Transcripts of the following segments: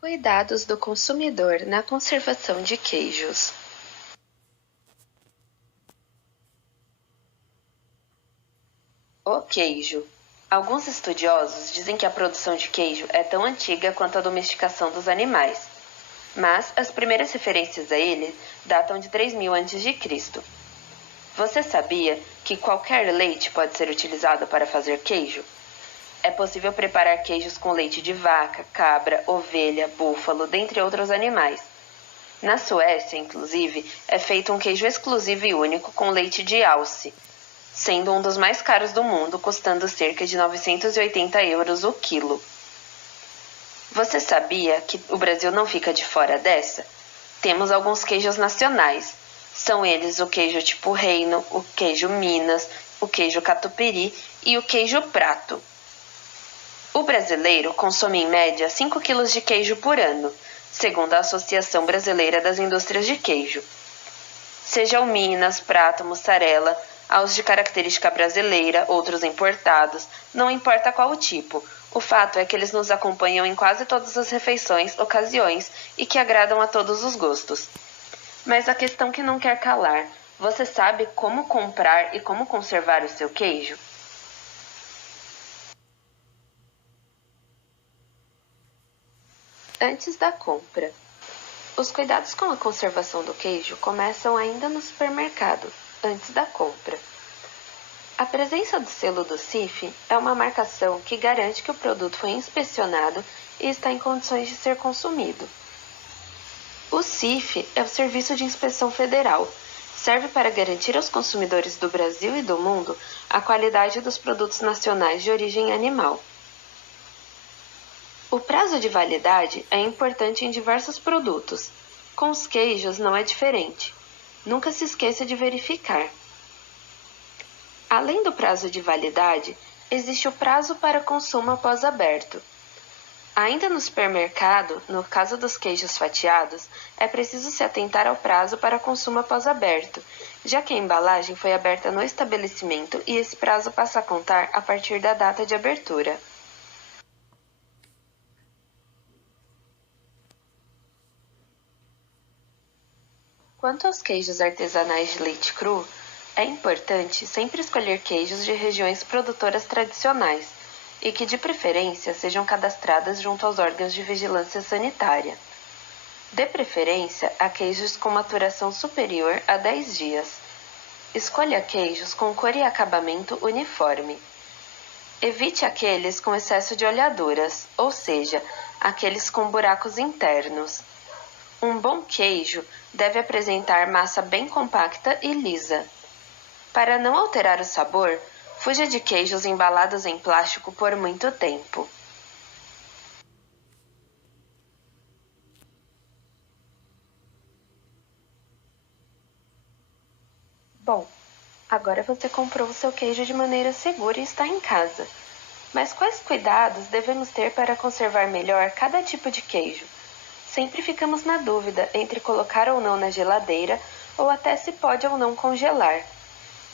Cuidados do consumidor na conservação de queijos. O queijo. Alguns estudiosos dizem que a produção de queijo é tão antiga quanto a domesticação dos animais, mas as primeiras referências a ele datam de 3000 a.C. Você sabia que qualquer leite pode ser utilizado para fazer queijo? É possível preparar queijos com leite de vaca, cabra, ovelha, búfalo, dentre outros animais. Na Suécia, inclusive, é feito um queijo exclusivo e único com leite de alce, sendo um dos mais caros do mundo, custando cerca de 980 euros o quilo. Você sabia que o Brasil não fica de fora dessa? Temos alguns queijos nacionais. São eles o queijo tipo Reino, o queijo Minas, o queijo Catupiry e o queijo Prato. O brasileiro consome em média 5 quilos de queijo por ano, segundo a Associação Brasileira das Indústrias de Queijo. Seja o Minas, Prato, mussarela, aos de característica brasileira, outros importados, não importa qual o tipo, o fato é que eles nos acompanham em quase todas as refeições, ocasiões e que agradam a todos os gostos. Mas a questão que não quer calar, você sabe como comprar e como conservar o seu queijo? Antes da compra. Os cuidados com a conservação do queijo começam ainda no supermercado, antes da compra. A presença do selo do CIF é uma marcação que garante que o produto foi inspecionado e está em condições de ser consumido. O CIF é o Serviço de Inspeção Federal. Serve para garantir aos consumidores do Brasil e do mundo a qualidade dos produtos nacionais de origem animal. O prazo de validade é importante em diversos produtos. Com os queijos não é diferente. Nunca se esqueça de verificar. Além do prazo de validade, existe o prazo para consumo após aberto. Ainda no supermercado, no caso dos queijos fatiados, é preciso se atentar ao prazo para consumo após aberto, já que a embalagem foi aberta no estabelecimento e esse prazo passa a contar a partir da data de abertura. Quanto aos queijos artesanais de leite cru, é importante sempre escolher queijos de regiões produtoras tradicionais e que, de preferência, sejam cadastradas junto aos órgãos de vigilância sanitária. Dê preferência a queijos com maturação superior a 10 dias. Escolha queijos com cor e acabamento uniforme. Evite aqueles com excesso de olhaduras, ou seja, aqueles com buracos internos. Um bom queijo deve apresentar massa bem compacta e lisa. Para não alterar o sabor, fuja de queijos embalados em plástico por muito tempo. Bom, agora você comprou o seu queijo de maneira segura e está em casa. Mas quais cuidados devemos ter para conservar melhor cada tipo de queijo? Sempre ficamos na dúvida entre colocar ou não na geladeira ou até se pode ou não congelar.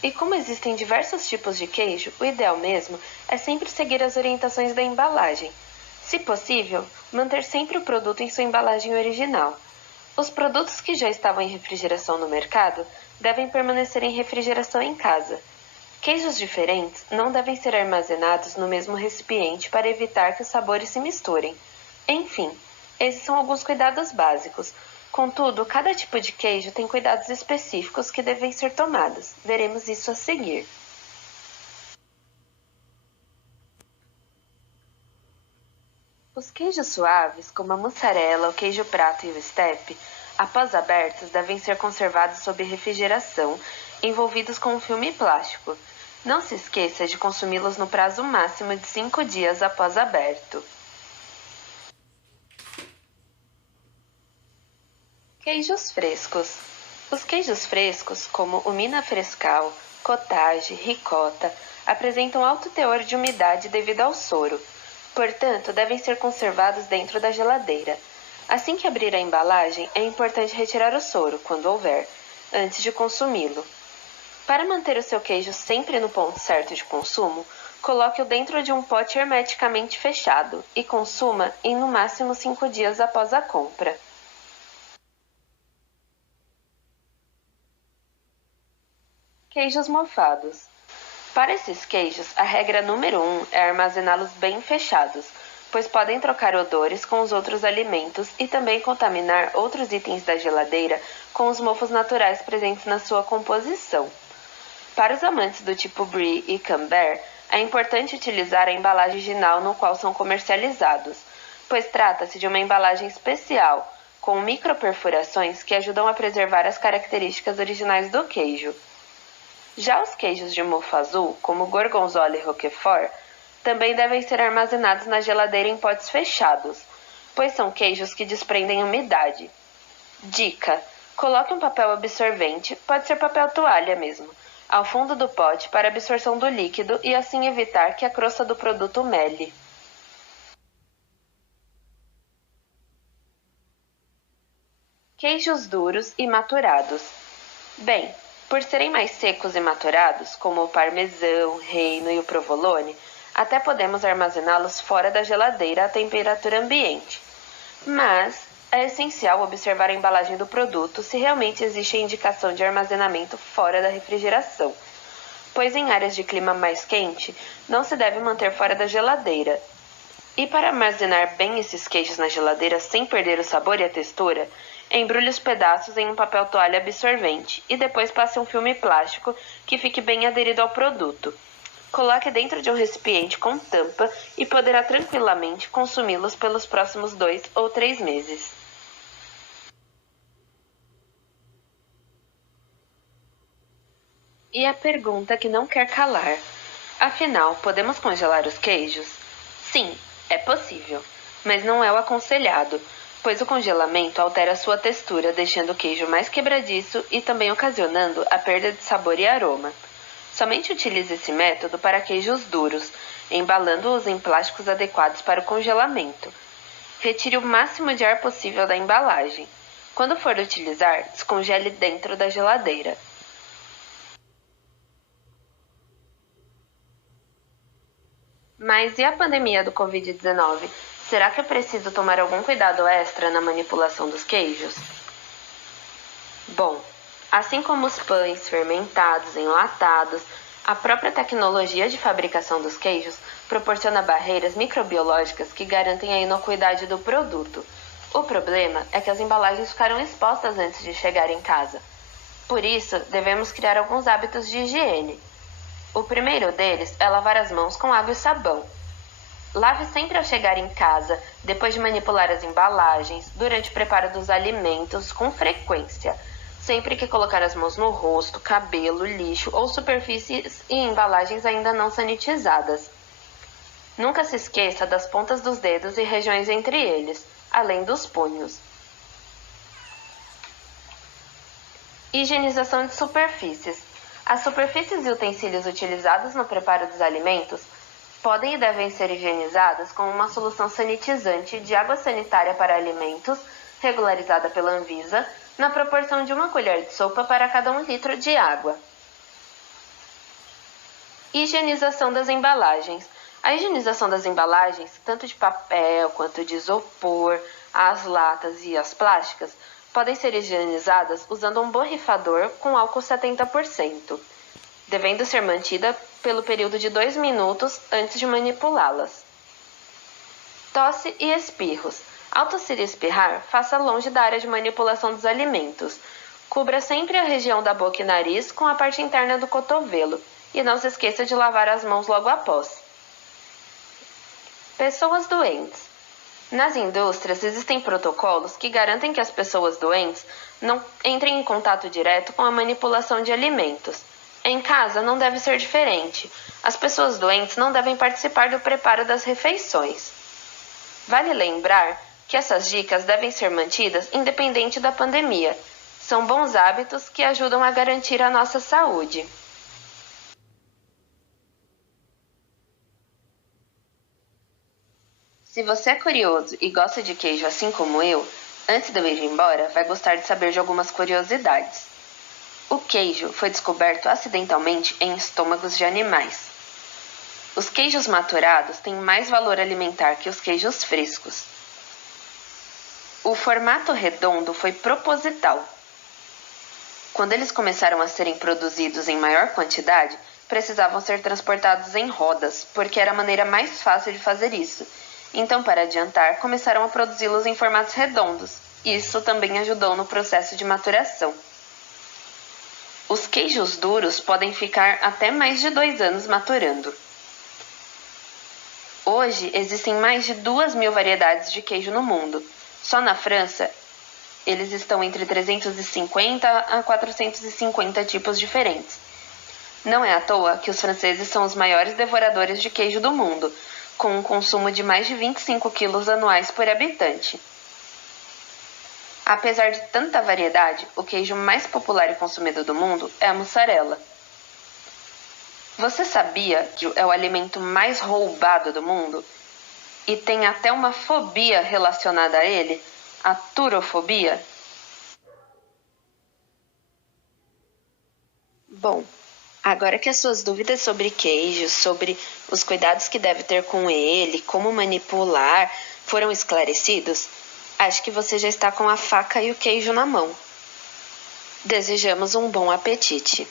E como existem diversos tipos de queijo, o ideal mesmo é sempre seguir as orientações da embalagem. Se possível, manter sempre o produto em sua embalagem original. Os produtos que já estavam em refrigeração no mercado devem permanecer em refrigeração em casa. Queijos diferentes não devem ser armazenados no mesmo recipiente para evitar que os sabores se misturem. Enfim, esses são alguns cuidados básicos. Contudo, cada tipo de queijo tem cuidados específicos que devem ser tomados. Veremos isso a seguir. Os queijos suaves, como a mussarela, o queijo prato e o steppe, após abertos, devem ser conservados sob refrigeração, envolvidos com um filme plástico. Não se esqueça de consumi-los no prazo máximo de 5 dias após aberto. Queijos frescos. Os queijos frescos, como o Mina Frescal, Cottage, Ricota, apresentam alto teor de umidade devido ao soro. Portanto, devem ser conservados dentro da geladeira. Assim que abrir a embalagem, é importante retirar o soro, quando houver, antes de consumi-lo. Para manter o seu queijo sempre no ponto certo de consumo, Coloque-o dentro de um pote hermeticamente fechado e consuma em no máximo 5 dias após a compra. Queijos mofados. Para esses queijos, a regra número 1 é armazená-los bem fechados, pois podem trocar odores com os outros alimentos e também contaminar outros itens da geladeira com os mofos naturais presentes na sua composição. Para os amantes do tipo Brie e Camembert, é importante utilizar a embalagem original no qual são comercializados, pois trata-se de uma embalagem especial, com microperfurações que ajudam a preservar as características originais do queijo. Já os queijos de mofo azul, como Gorgonzola e Roquefort, também devem ser armazenados na geladeira em potes fechados, pois são queijos que desprendem umidade. Dica: coloque um papel absorvente, pode ser papel toalha mesmo, ao fundo do pote para absorção do líquido e assim evitar que a crosta do produto mele. Queijos duros e maturados. Bem, por serem mais secos e maturados, como o parmesão, reino e o provolone, até podemos armazená-los fora da geladeira a temperatura ambiente. Mas é essencial observar a embalagem do produto se realmente existe a indicação de armazenamento fora da refrigeração, pois em áreas de clima mais quente não se deve manter fora da geladeira. E para armazenar bem esses queijos na geladeira sem perder o sabor e a textura, embrulhe os pedaços em um papel toalha absorvente e depois passe um filme plástico que fique bem aderido ao produto. Coloque dentro de um recipiente com tampa e poderá tranquilamente consumi-los pelos próximos 2 ou 3 meses. E a pergunta que não quer calar: afinal, podemos congelar os queijos? Sim, é possível, mas não é o aconselhado, pois o congelamento altera sua textura, deixando o queijo mais quebradiço e também ocasionando a perda de sabor e aroma. Somente utilize esse método para queijos duros, embalando-os em plásticos adequados para o congelamento. Retire o máximo de ar possível da embalagem. Quando for utilizar, descongele dentro da geladeira. Mas e a pandemia do Covid-19? Será que é preciso tomar algum cuidado extra na manipulação dos queijos? Bom, assim como os pães fermentados, enlatados, a própria tecnologia de fabricação dos queijos proporciona barreiras microbiológicas que garantem a inocuidade do produto. O problema é que as embalagens ficaram expostas antes de chegar em casa. Por isso, devemos criar alguns hábitos de higiene. O primeiro deles é lavar as mãos com água e sabão. Lave sempre ao chegar em casa, depois de manipular as embalagens, durante o preparo dos alimentos, com frequência. Sempre que colocar as mãos no rosto, cabelo, lixo ou superfícies e embalagens ainda não sanitizadas. Nunca se esqueça das pontas dos dedos e regiões entre eles, além dos punhos. Higienização de superfícies. As superfícies e utensílios utilizados no preparo dos alimentos podem e devem ser higienizadas com uma solução sanitizante de água sanitária para alimentos, regularizada pela Anvisa, na proporção de 1 colher de sopa para cada 1 litro de água. Higienização das embalagens. A higienização das embalagens, tanto de papel quanto de isopor, as latas e as plásticas, podem ser higienizadas usando um borrifador com álcool 70%, devendo ser mantida pelo período de 2 minutos antes de manipulá-las. Tosse e espirros. Ao tossir e espirrar, faça longe da área de manipulação dos alimentos. Cubra sempre a região da boca e nariz com a parte interna do cotovelo e não se esqueça de lavar as mãos logo após. Pessoas doentes. Nas indústrias, existem protocolos que garantem que as pessoas doentes não entrem em contato direto com a manipulação de alimentos. Em casa, não deve ser diferente. As pessoas doentes não devem participar do preparo das refeições. Vale lembrar que essas dicas devem ser mantidas independente da pandemia. São bons hábitos que ajudam a garantir a nossa saúde. Se você é curioso e gosta de queijo assim como eu, antes de eu ir embora, vai gostar de saber de algumas curiosidades. O queijo foi descoberto acidentalmente em estômagos de animais. Os queijos maturados têm mais valor alimentar que os queijos frescos. O formato redondo foi proposital. Quando eles começaram a serem produzidos em maior quantidade, precisavam ser transportados em rodas, porque era a maneira mais fácil de fazer isso. Então, para adiantar, começaram a produzi-los em formatos redondos. Isso também ajudou no processo de maturação. Os queijos duros podem ficar até mais de 2 anos maturando. Hoje, existem mais de 2.000 variedades de queijo no mundo. Só na França, eles estão entre 350 a 450 tipos diferentes. Não é à toa que os franceses são os maiores devoradores de queijo do mundo, com um consumo de mais de 25 quilos anuais por habitante. Apesar de tanta variedade, o queijo mais popular e consumido do mundo é a mussarela. Você sabia que é o alimento mais roubado do mundo? E tem até uma fobia relacionada a ele, a turofobia? Bom, agora que as suas dúvidas sobre queijo, sobre os cuidados que deve ter com ele, como manipular, foram esclarecidos, acho que você já está com a faca e o queijo na mão. Desejamos um bom apetite.